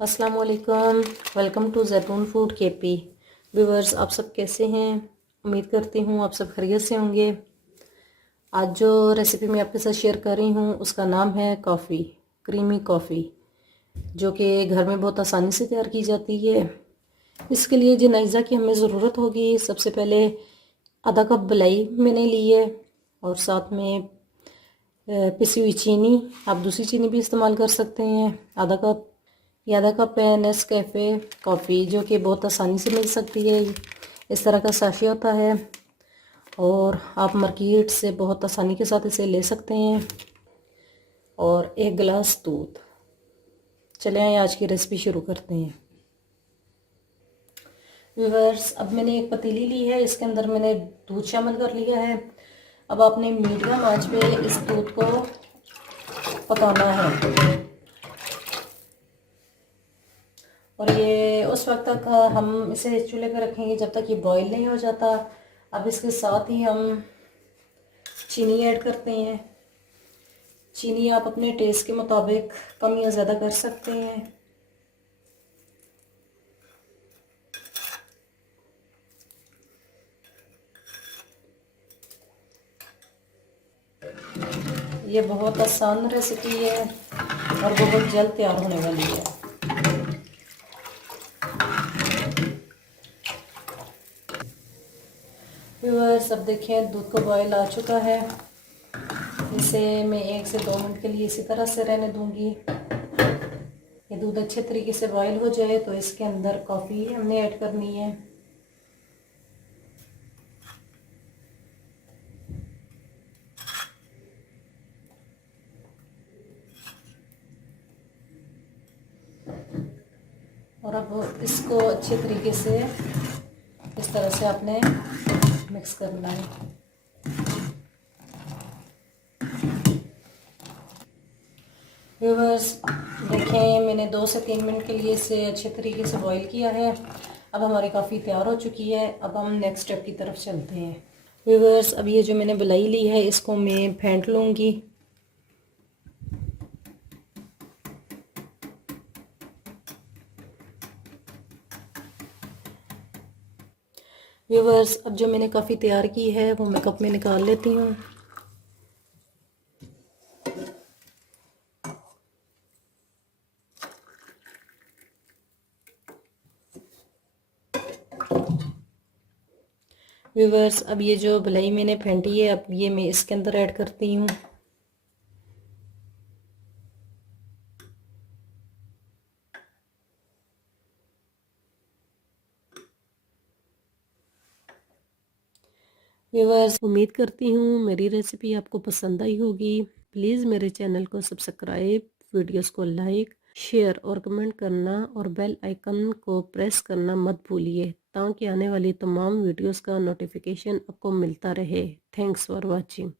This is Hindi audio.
अस्सलाम वालेकुम। वेलकम टू जैतून फूड केपी। व्यूवर्स, आप सब कैसे हैं? उम्मीद करती हूँ आप सब खैरियत से होंगे। आज जो रेसिपी मैं आपके साथ शेयर कर रही हूँ उसका नाम है कॉफ़ी, क्रीमी कॉफ़ी, जो कि घर में बहुत आसानी से तैयार की जाती है। इसके लिए जिन अज्जा की हमें ज़रूरत होगी, सबसे पहले आधा कप मलाई मैंने ली है और साथ में पिसी हुई चीनी, आप दूसरी चीनी भी इस्तेमाल कर सकते हैं। आधा कप है नेस्कैफ़े कॉफ़ी, जो कि बहुत आसानी से मिल सकती है। इस तरह का साशे होता है और आप मार्केट से बहुत आसानी के साथ इसे ले सकते हैं। और 1 गिलास दूध। चले आए आज की रेसिपी शुरू करते हैं। व्यूअर्स, अब मैंने एक पतीली ली है, इसके अंदर मैंने दूध शामिल कर लिया है। अब आपने मीडियम आंच पे इस दूध को पकाना है और ये उस वक्त तक हम इसे चूल्हे पर रखेंगे जब तक ये बॉईल नहीं हो जाता। अब इसके साथ ही हम चीनी ऐड करते हैं। चीनी आप अपने टेस्ट के मुताबिक कम या ज़्यादा कर सकते हैं। ये बहुत आसान रेसिपी है और बहुत जल्द तैयार होने वाली है। व्यूअर्स, अब देखें दूध को बॉयल आ चुका है। इसे मैं 1 से 2 मिनट के लिए इसी तरह से रहने दूंगी। ये दूध अच्छे तरीके से बॉयल हो जाए तो इसके अंदर कॉफ़ी हमने ऐड करनी है। और अब इसको अच्छे तरीके से इस तरह से आपने मिक्स करना है। व्यूवर्स, देखें मैंने 2 से 3 मिनट के लिए इसे अच्छे तरीके से बॉईल किया है। अब हमारी कॉफ़ी तैयार हो चुकी है। अब हम नेक्स्ट स्टेप की तरफ चलते हैं। व्यूवर्स, अब ये जो मैंने मलाई ली है इसको मैं फेंट लूँगी। व्यूवर्स, अब जो मैंने कॉफ़ी तैयार की है वो मैं कप में निकाल लेती हूँ। व्यूवर्स, अब ये जो मलाई मैंने फेंटी है अब ये मैं इसके अंदर ऐड करती हूँ। व्यूवर्स, उम्मीद करती हूँ मेरी रेसिपी आपको पसंद आई होगी। प्लीज़ मेरे चैनल को सब्सक्राइब, वीडियोस को लाइक, शेयर और कमेंट करना और बेल आइकन को प्रेस करना मत भूलिए, ताकि आने वाली तमाम वीडियोस का नोटिफिकेशन आपको मिलता रहे। Thanks for watching.